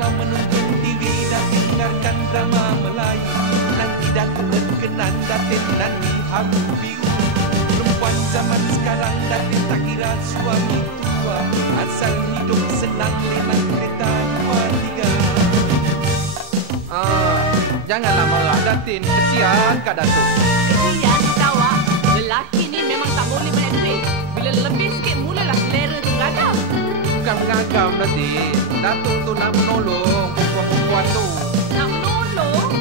Kalau menonton TV dan dengarkan drama Melayu, nanti Datuk berkenan Datin nanti haru biru. Perempuan zaman sekarang Datin tak kira suami tua, asal hidup senang lenang kereta 2 3. Janganlah marah Datin, kesian Kak Datuk. Kesian tawa, lelaki ni memang tak boleh banyak duit. Bila lebih sikit mulalah selera tu beragam. Bukan mengagam Datin, Datuk tu nak menolong perempuan-perempuan tu. Nak menolong?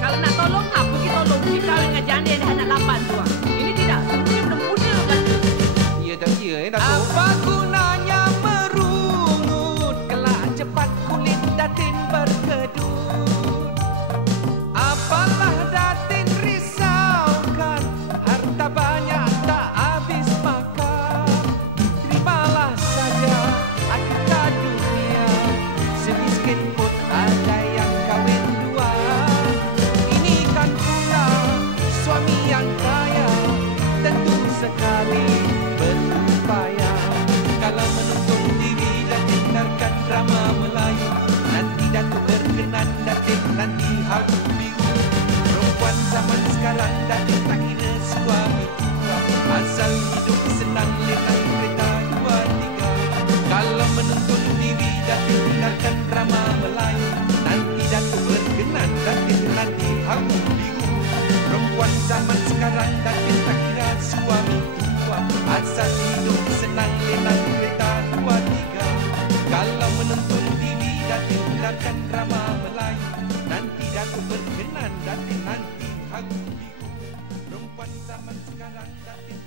Kalau nak tolong, apa kita tolong? Kita kahwin dengan janda yang dah anak 8 tu. Ini tidak, semuanya belum muda kata. Ya tak kira Datuk. Apa gunanya merungut, kelak cepat kulit Datin berkedut. Apalah Datin risaukan, harta banyak tak habis makan. Terimalah saja akhirnya dunia, sedikit pun ada yang kahwin 2. Ini kan pula suami yang kaya, tentu sekali berupaya. Kalau menonton TV dan dengarkan drama Melayu, nanti Datuk berkenan Datin nanti haru biru. Perempuan zaman sekarang Datin tak kira suami tua, asal hidup senang lenang kereta 2 3. Kalau menonton TV dan dengarkan drama Melayu, nanti Datuk berkenan Datin nanti haru biru. Perempuan zaman sekarang Datin tak kira suami tua, asal hidup senang lenang kereta 2 3. Kalau menonton TV Datin dengarkan drama Melayu, nanti Datuk berkenan Datin nanti haru biru. Perempuan zaman sekarang Datin